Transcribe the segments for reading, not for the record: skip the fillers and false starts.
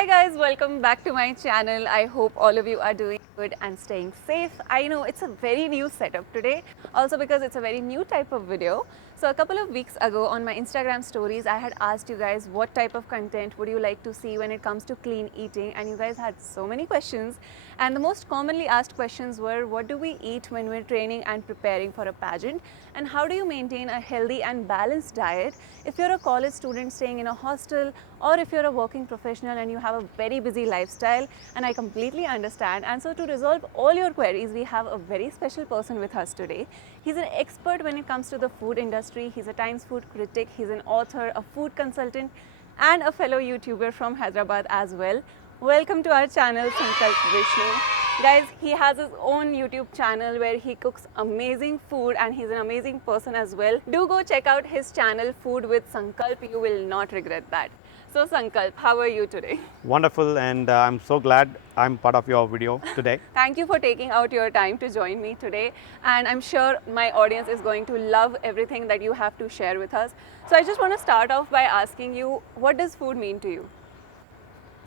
Hi guys, welcome back to my channel. I hope all of you are doing good and staying safe. I know it's a very new setup today, also because it's a very new type of video. So a couple of weeks ago on my Instagram stories, I had asked you guys what type of content would you like to see when it comes to clean eating, and you guys had so many questions. And the most commonly asked questions were, what do we eat when we're training and preparing for a pageant? And how do you maintain a healthy and balanced diet if you're a college student staying in a hostel, or if you're a working professional and you have a very busy lifestyle? And I completely understand. And so to resolve all your queries, we have a very special person with us today. He's an expert when it comes to the food industry. He's a Times food critic, he's an author, a food consultant, and a fellow YouTuber from Hyderabad as well. Welcome to our channel, Sankalp Vishnu. Guys, he has his own YouTube channel where he cooks amazing food, and he's an amazing person as well. Do go check out his channel, Food with Sankalp. You will not regret that. So Sankalp, how are you today? Wonderful, and I'm so glad I'm part of your video today. Thank you for taking out your time to join me today, and I'm sure my audience is going to love everything that you have to share with us. So I just want to start off by asking you, what does food mean to you?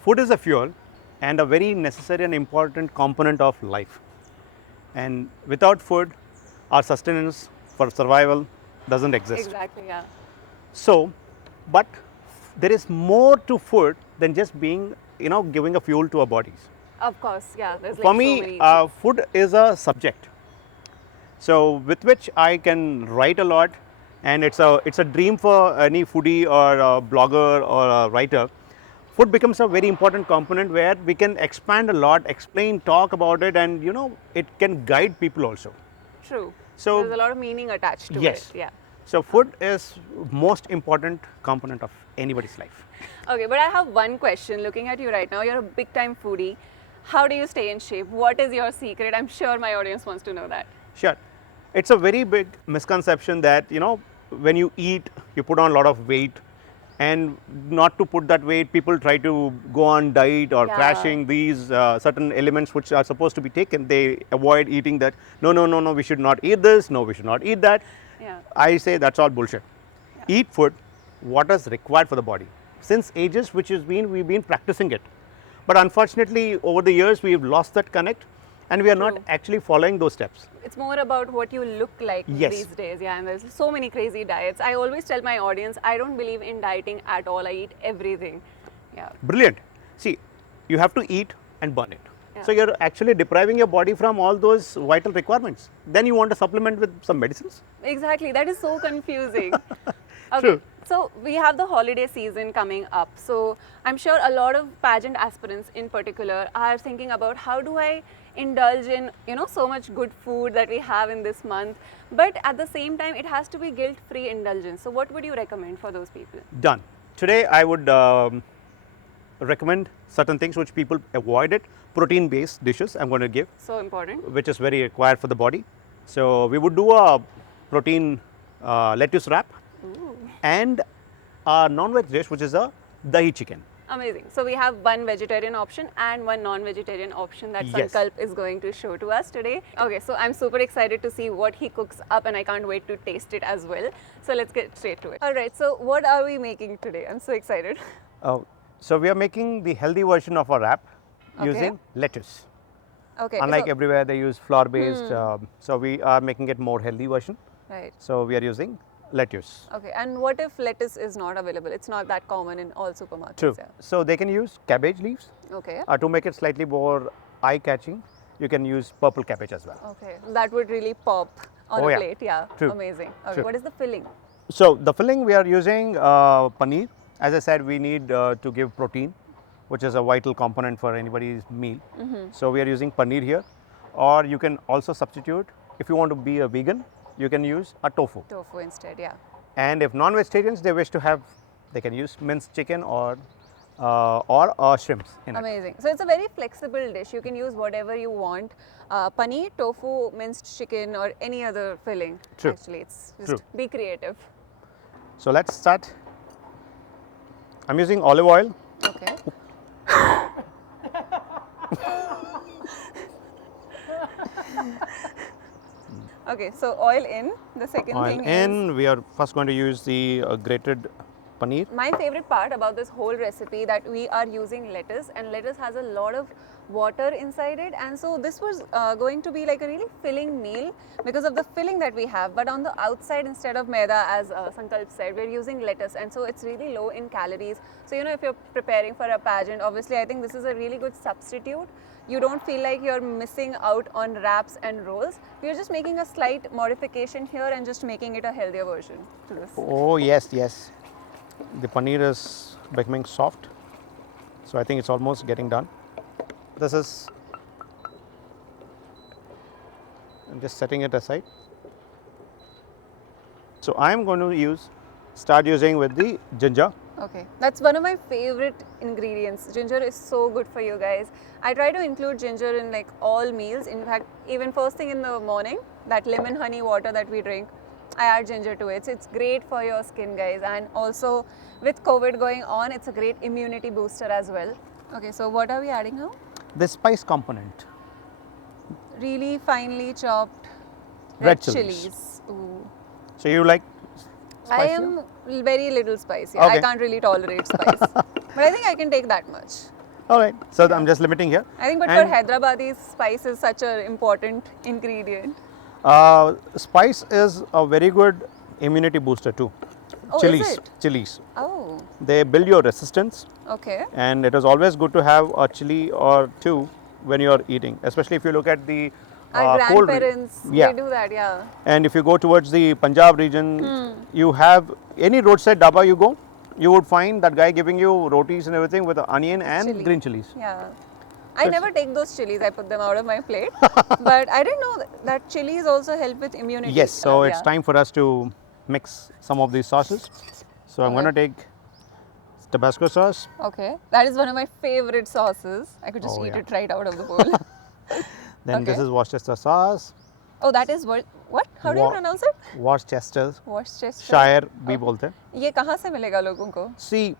Food is a fuel and a very necessary and important component of life. And without food, our sustenance for survival doesn't exist. Exactly, yeah. So, but there is more to food than just being, giving a fuel to our bodies. Of course, yeah. There's like For so me, many food is a subject. So, with which I can write a lot, and it's a dream for any foodie or a blogger or a writer. Food becomes a very important component where we can expand a lot, explain, talk about it, and it can guide people also. True. So there's a lot of meaning attached to yes. it. Yeah. So food is most important component of anybody's life. Okay, but I have one question. Looking at you right now, you're a big time foodie. How do you stay in shape? What is your secret? I'm sure my audience wants to know that. Sure. It's a very big misconception that when you eat, you put on a lot of weight. And not to put that weight, people try to go on diet or crashing these certain elements which are supposed to be taken. They avoid eating that. No, we should not eat this. No, we should not eat that. Yeah. I say that's all bullshit. Yeah. Eat food, what is required for the body. Since ages, we've been practicing it. But unfortunately, over the years, we've lost that connect, and we are not actually following those steps. It's more about what you look like these days, yeah, and there's so many crazy diets. I always tell my audience, I don't believe in dieting at all. I eat everything. Yeah. Brilliant. See, you have to eat and burn it. Yeah. So you're actually depriving your body from all those vital requirements. Then you want to supplement with some medicines? Exactly. That is so confusing. Okay. True. So we have the holiday season coming up. So I'm sure a lot of pageant aspirants in particular are thinking about, how do I indulge in so much good food that we have in this month, but at the same time it has to be guilt-free indulgence. So what would you recommend for those people? Done. Today I would recommend certain things which people avoided. Protein-based dishes I'm going to give. So important. Which is very required for the body. So we would do a protein lettuce wrap. Ooh. And a non-veg dish which is a Dahi Chicken. Amazing. So we have one vegetarian option and one non-vegetarian option that Sankalp is going to show to us today. Okay, so I'm super excited to see what he cooks up, and I can't wait to taste it as well. So let's get straight to it. All right, so what are we making today? I'm so excited. So we are making the healthy version of our wrap using lettuce. Okay. Unlike everywhere they use flour-based, so we are making it more healthy version. Right. So we are using lettuce. Okay, and what if lettuce is not available? It's not that common in all supermarkets. True. Yeah. So they can use cabbage leaves. Okay. To make it slightly more eye-catching, you can use purple cabbage as well. Okay, that would really pop on a plate. Yeah, True. Amazing. Okay, True. what is the filling? So the filling, we are using paneer. As I said, we need to give protein, which is a vital component for anybody's meal. So we are using paneer here, or you can also substitute, if you want to be a vegan, you can use a tofu. Tofu instead, yeah. And if non-vegetarians, they wish to have, they can use minced chicken or shrimps in it. Amazing. So it's a very flexible dish. You can use whatever you want. Paneer, tofu, minced chicken, or any other filling. True. Actually, it's just be creative. So let's start. I'm using olive oil. Okay. Okay, so oil in. The second Oil thing in. is, We are first going to use the grated paneer. My favorite part about this whole recipe that we are using lettuce, and lettuce has a lot of water inside it, and so this was going to be like a really filling meal because of the filling that we have. But on the outside, instead of maida, as Sankalp said, we're using lettuce, and so it's really low in calories. So if you're preparing for a pageant, obviously I think this is a really good substitute. You don't feel like you're missing out on wraps and rolls. We're just making a slight modification here and just making it a healthier version to this. Oh yes, yes. The paneer is becoming soft. So I think it's almost getting done. This is, I'm just setting it aside. So I'm going to start using with the ginger. Okay, that's one of my favorite ingredients. Ginger is so good for you guys. I try to include ginger in like all meals. In fact, even first thing in the morning, that lemon honey water that we drink, I add ginger to it. So it's great for your skin, guys. And also with COVID going on, it's a great immunity booster as well. Okay, so what are we adding now? The spice component. Really finely chopped Red chilies. chilies. Ooh. So you like I spicy? am very little spicy. Okay. I can't really tolerate spice. But I think I can take that much. Alright, so I'm just limiting here. I think, but And for Hyderabadi, spice is such an important ingredient. spice is a very good immunity booster too. Oh, chilies, is it? chilies. Oh, They build your resistance, okay. and it is always good to have a chili or two when you are eating, especially if you look at the Our cold grandparents, yeah. they do that, yeah. And if you go towards the Punjab region, you have any roadside dhaba you go, you would find that guy giving you rotis and everything with onion and Chili. green chilies. Yeah. I never take those chilies, I put them out of my plate. But I didn't know that chilies also help with immunity. Yes, so it's yeah. time for us to mix some of these sauces. So I'm going to take Tabasco sauce. Okay, that is one of my favorite sauces. I could just Oh, eat yeah. it right out of the bowl. Then this Okay. is Worcester sauce. Oh, that is what? How do you pronounce it? Worcester Worcestershire. Shire भी बोलते हैं. ये कहाँ से मिलेगा लोगों को? See,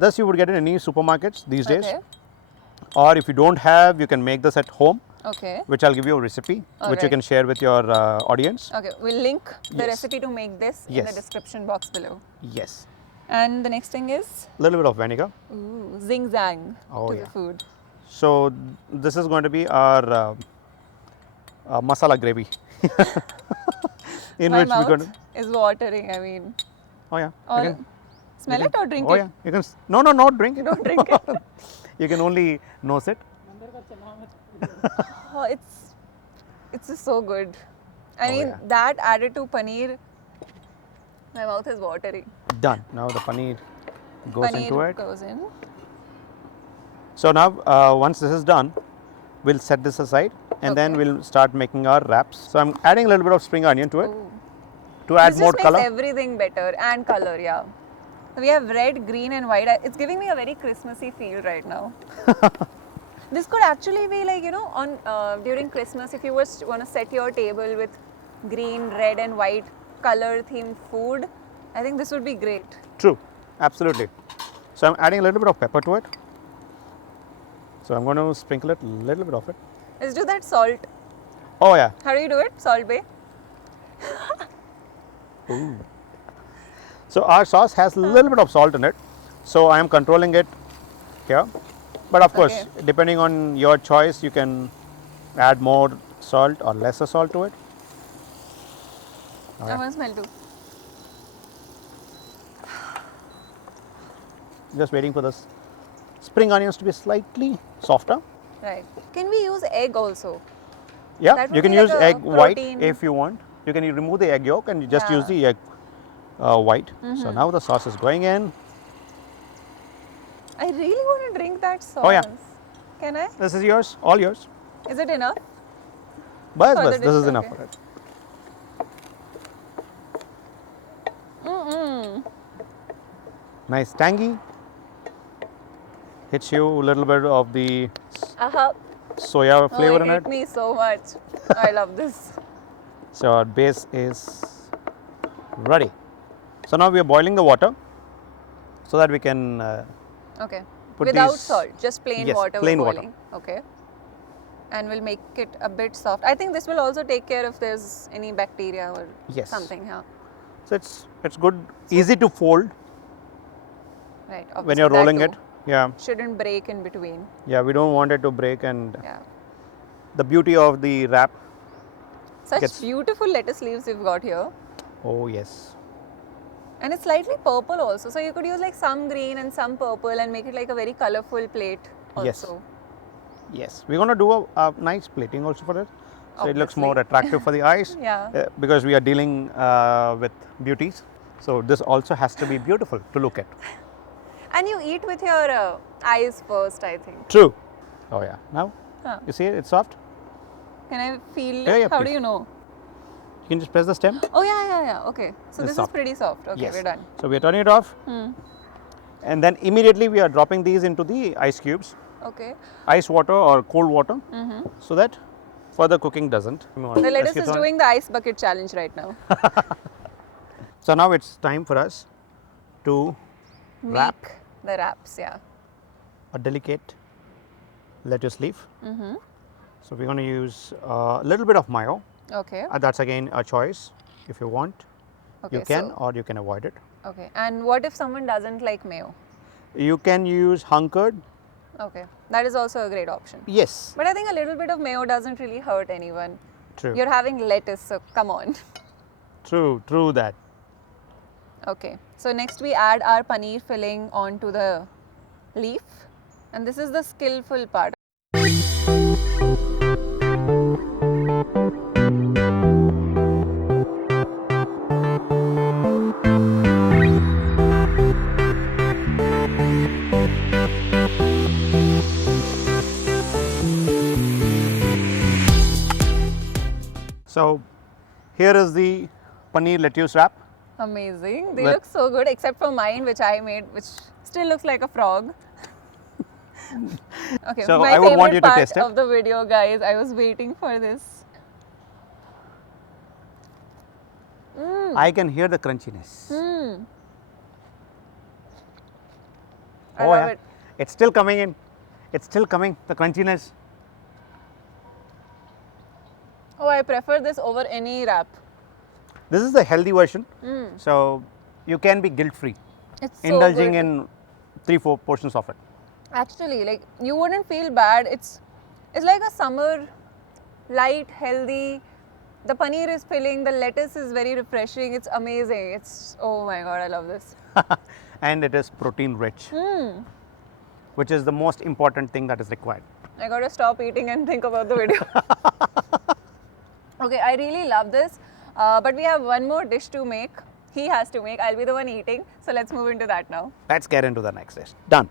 this you would get in any supermarkets these days. Okay. Or if you don't have, you can make this at home, Okay. which I'll give you a recipe, which you Alright. can share with your audience. Okay, we'll link the Yes. recipe to make this in Yes. the description box below. Yes. And the next thing is A little bit of vinegar. ooh, zing zang Oh, to yeah. the food. So this is going to be our masala gravy. In My which we're mouth going to. is watering. I mean, Oh yeah. all, you can, smell you it can- or drink oh it? yeah. You can. No, not drink it. Don't drink it. You can only nose it. Oh, it's just so good. I Oh, mean, yeah. that added to paneer, my mouth is watering. Done. Now the paneer goes into Paneer it. goes in. So now once this is done, we'll set this aside and then Okay. we'll start making our wraps. So I'm adding a little bit of spring onion to it Ooh. to add This more just color. makes everything better and color, yeah. So we have red, green, and white. It's giving me a very Christmassy feel right now. This could actually be like on during Christmas if you want to set your table with green, red, and white color themed food. I think this would be great. True, absolutely. So I'm adding a little bit of pepper to it. So I'm going to sprinkle it, a little bit of it. Let's do that salt. Oh yeah. How do you do it? Salt Bay. So our sauce has a little bit of salt in it. So I am controlling it here. But of course, Okay. depending on your choice, you can add more salt or lesser salt to it. I want to smell too. Just waiting for this spring onions to be slightly softer. Right. Can we use egg also? Yeah, That you would can be like use a egg white protein. if you want. You can remove the egg yolk and you just use Yeah. the egg white. So now the sauce is going in. I really want to drink that sauce. Oh, yeah. Can I? This is yours, all yours. Is it enough? Bas, For the bas, this is dish, enough okay. for it. Nice tangy. Hits you a little bit of the Uh-huh. soya flavor oh, in it it. hit me so much. I love this. So our base is ready. So now we are boiling the water so that we can Okay. Put Without these- salt, just plain Yes, water. plain we're water. boiling. Okay. And we'll make it a bit soft. I think this will also take care if there's any bacteria or Yes. something. Yeah. So it's good, easy to fold. Right. when Obviously you're that rolling too. it. Yeah, Shouldn't break in between. yeah, we don't want it to break, and Yeah. the beauty of the wrap. Such Gets- beautiful lettuce leaves we've got here. Oh yes. And it's slightly purple also. So you could use like some green and some purple and make it like a very colorful plate Yes. also. Yes, we're going to do a nice plating also for it. So it looks Obviously. more attractive for the eyes. Yeah. Because we are dealing with beauties. So this also has to be beautiful to look at. And you eat with your eyes first, I think. True. Oh yeah. Now, Huh. you see it? It's soft. Can I feel Yeah, it? yeah, How do please. you know? You can just press the stem. Oh, yeah. Okay. So It's this soft. is pretty soft. Okay, Yes. we're done. So we are turning it off. Hmm. And then immediately we are dropping these into the ice cubes. Okay. Ice water or cold water. Mm-hmm. So that further cooking doesn't. The lettuce is doing the ice bucket challenge right now. So now it's time for us to wrap Make the wraps, yeah. a delicate lettuce leaf. Mm-hmm. So we're going to use a little bit of mayo. Okay. That's again a choice. If you want, Okay. you can, So, or you can avoid it. okay. And what if someone doesn't like mayo? You can use hunkered. Okay. That is also a great option. Yes, But I think a little bit of mayo doesn't really hurt anyone. true. You're having lettuce, so come on. True that. Okay. So next we add our paneer filling onto the leaf. And this is the skillful part. So here is the paneer lettuce wrap. Amazing. They Let- look so good except for mine which I made which still looks like a frog. Okay, So my I would favorite want you to part taste it. of the video, guys. I was waiting for this. I can hear the crunchiness. I Oh love yeah, it. it's still coming in. It's still coming. The crunchiness. Oh, I prefer this over any wrap. This is the healthy version. So you can be guilt free, It's so indulging good. in 3-4 portions of it. Actually, like you wouldn't feel bad. It's like a summer, light, healthy. The paneer is filling. The lettuce is very refreshing. It's amazing. It's, oh my god, I love this. And it is protein rich, which is the most important thing that is required. I gotta stop eating and think about the video. Okay, I really love this. But we have one more dish to make. He has to make. I'll be the one eating. So let's move into that now. Let's get into the next dish. Done.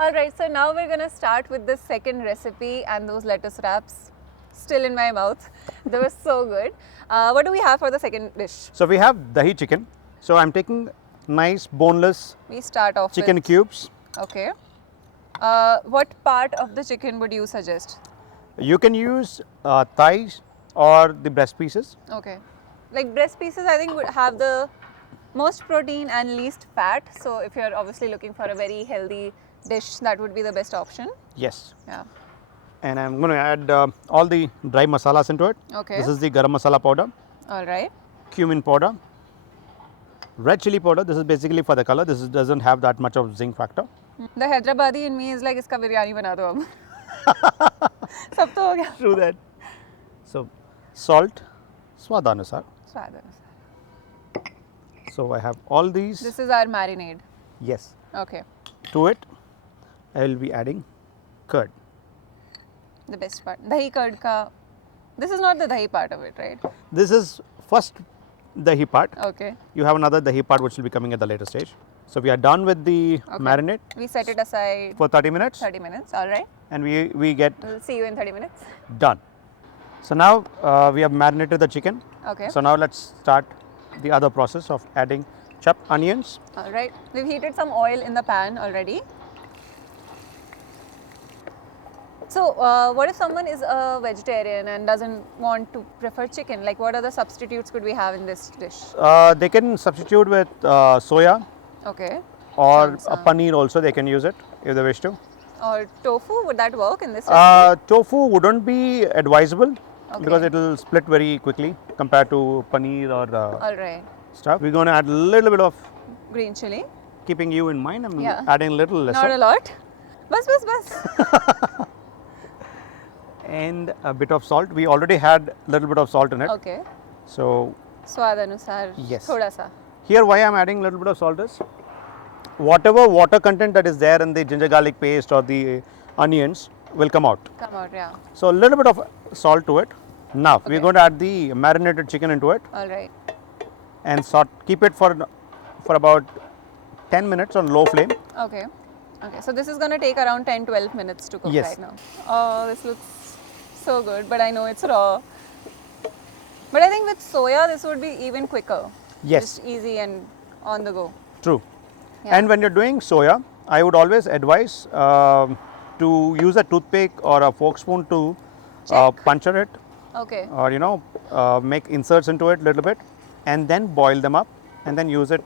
Alright, so now we're gonna start with the second recipe and those lettuce wraps still in my mouth. They were so good. What do we have for the second dish? So we have dahi chicken. So I'm taking nice boneless We start off chicken with, cubes. okay. What part of the chicken would you suggest? You can use thighs or the breast pieces. Okay. Like breast pieces, I think would have the most protein and least fat. So if you're obviously looking for a very healthy dish, that would be the best option. Yes. Yeah. And I'm going to add all the dry masalas into it. Okay. This is the garam masala powder, All right. cumin powder, red chili powder. This is basically for the color. This doesn't have that much of zinc factor. The Hyderabadi in me is like, iska biryani bana do ab. Sab to ho gaya. True that. So salt, swadanusar. Swad anusar. So I have all these. This is our marinade. Yes. Okay. To it, I will be adding curd. The best part. Dahi curd ka. This is not the dahi part of it, right? This is first dahi part. Okay. You have another dahi part which will be coming at the later stage. So we are done with the Okay. marinade We set it aside for 30 minutes 30 minutes. All right. and we get We'll see you in 30 minutes. done. So now we have marinated the chicken. Okay. So now let's start the other process of adding chopped onions. All right. We've heated some oil in the pan already. So, what if someone is a vegetarian and doesn't want to prefer chicken? Like, what other substitutes could we have in this dish? They can substitute with soya Okay. or Sounds, a paneer also they can use it if they wish to. Or tofu, would that work in this recipe? Tofu wouldn't be advisable because Okay. it will split very quickly compared to paneer or All right. stuff. We're going to add a little bit of Green chili. keeping you in mind, I'm Yeah. adding a little lesser. Not a lot. Bas. And a bit of salt. We already had a little bit of salt in it. Okay. So Swad anusar. Yes. Thoda sa. here why I'm adding a little bit of salt is whatever water content that is there in the ginger garlic paste or the onions will come out. Come out, yeah. So a little bit of salt to it. Now we're Okay. going to add the marinated chicken into it All right. and keep it for about 10 minutes on low flame. Okay. Okay. So this is going to take around 10-12 minutes to cook Yes. right now. Oh, this looks so good, but I know it's raw. But I think with soya, this would be even quicker. Yes. Just easy and on the go. True. Yeah. And when you're doing soya, I would always advise to use a toothpick or a fork spoon to puncture it, Okay. or make inserts into it a little bit and then boil them up and then use it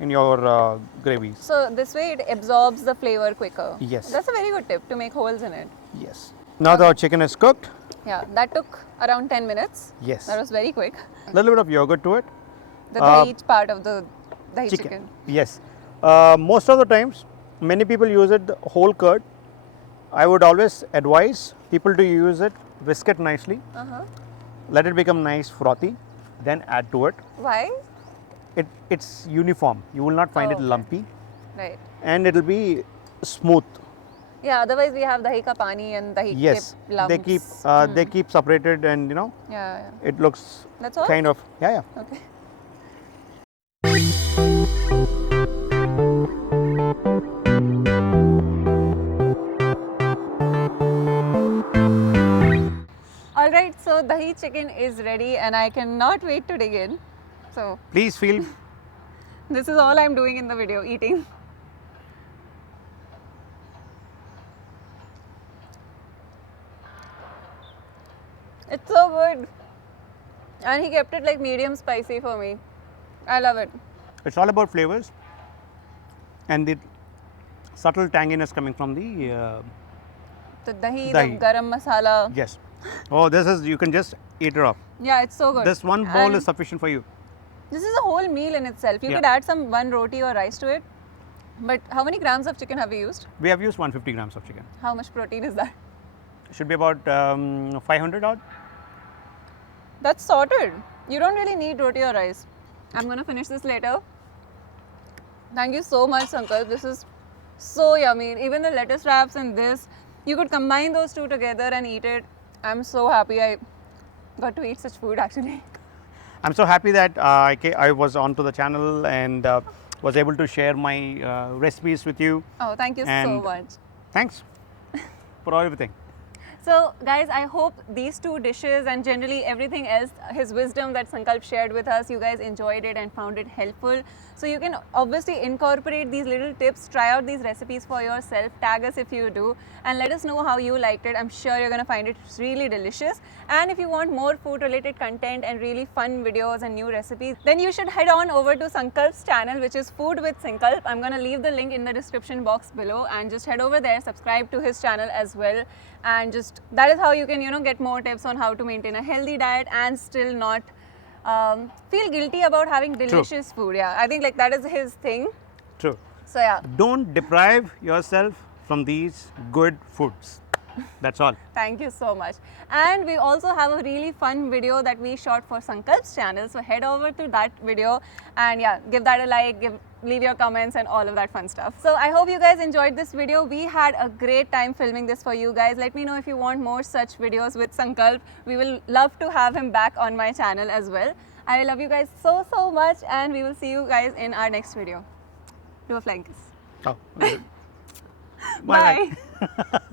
in your gravies. So this way it absorbs the flavor quicker. Yes. That's a very good tip to make holes in it. Yes. Now the chicken is cooked. Yeah, that took around 10 minutes. Yes. That was very quick. A little bit of yogurt to it. The dahi part of the dahi chicken. Yes. Most of the times, many people use it the whole curd. I would always advise people to use it, whisk it nicely, let it become nice frothy, then add to it. Why? It's uniform. You will not find it okay. lumpy, Right. and it will be smooth. Yeah, otherwise we have dahi ka pani and dahi Yes, ke lumps. they keep separated, and Yeah. it looks That's all? kind of yeah. Okay. Alright, so dahi chicken is ready and I cannot wait to dig in. So Please feel this is all I'm doing in the video, eating. It's so good. And he kept it like medium spicy for me. I love it. it's all about flavors and the subtle tanginess coming from the The dahi, Dahi. the garam masala. yes. Oh, this is you can just eat it up. Yeah, it's so good. This one bowl And is sufficient for you. this is a whole meal in itself. You Yeah. could add one roti or rice to it. But how many grams of chicken have we used? We have used 150 grams of chicken. How much protein is that? Should be about 500 odd. That's sorted. You don't really need roti or rice. I'm going to finish this later. Thank you so much, Sankalp. This is so yummy. Even the lettuce wraps and this, you could combine those two together and eat it. I'm so happy I got to eat such food actually. I'm so happy that I was onto the channel and was able to share my recipes with you. Oh, thank you so And- much. Thanks for everything. So guys, I hope these two dishes and generally everything else, his wisdom that Sankalp shared with us, you guys enjoyed it and found it helpful. So you can obviously incorporate these little tips, try out these recipes for yourself, tag us if you do, and let us know how you liked it. I'm sure you're going to find it really delicious. And if you want more food related content and really fun videos and new recipes, then you should head on over to Sankalp's channel, which is Food with Sankalp. I'm going to leave the link in the description box below, and just head over there, subscribe to his channel as well, and just that is how you can get more tips on how to maintain a healthy diet and still not feel guilty about having delicious food. Yeah, I think like that is his thing. True. So yeah, Don't deprive yourself from these good foods. That's all. thank you so much. And we also have a really fun video that we shot for Sankalp's channel, so head over to that video and yeah, give that a like, leave your comments and all of that fun stuff. So I hope you guys enjoyed this video. We had a great time filming this for you guys. Let me know if you want more such videos with Sankalp. We will love to have him back on my channel as well. I love you guys so much, and we will see you guys in our next video. Do a flying kiss. Oh, Bye.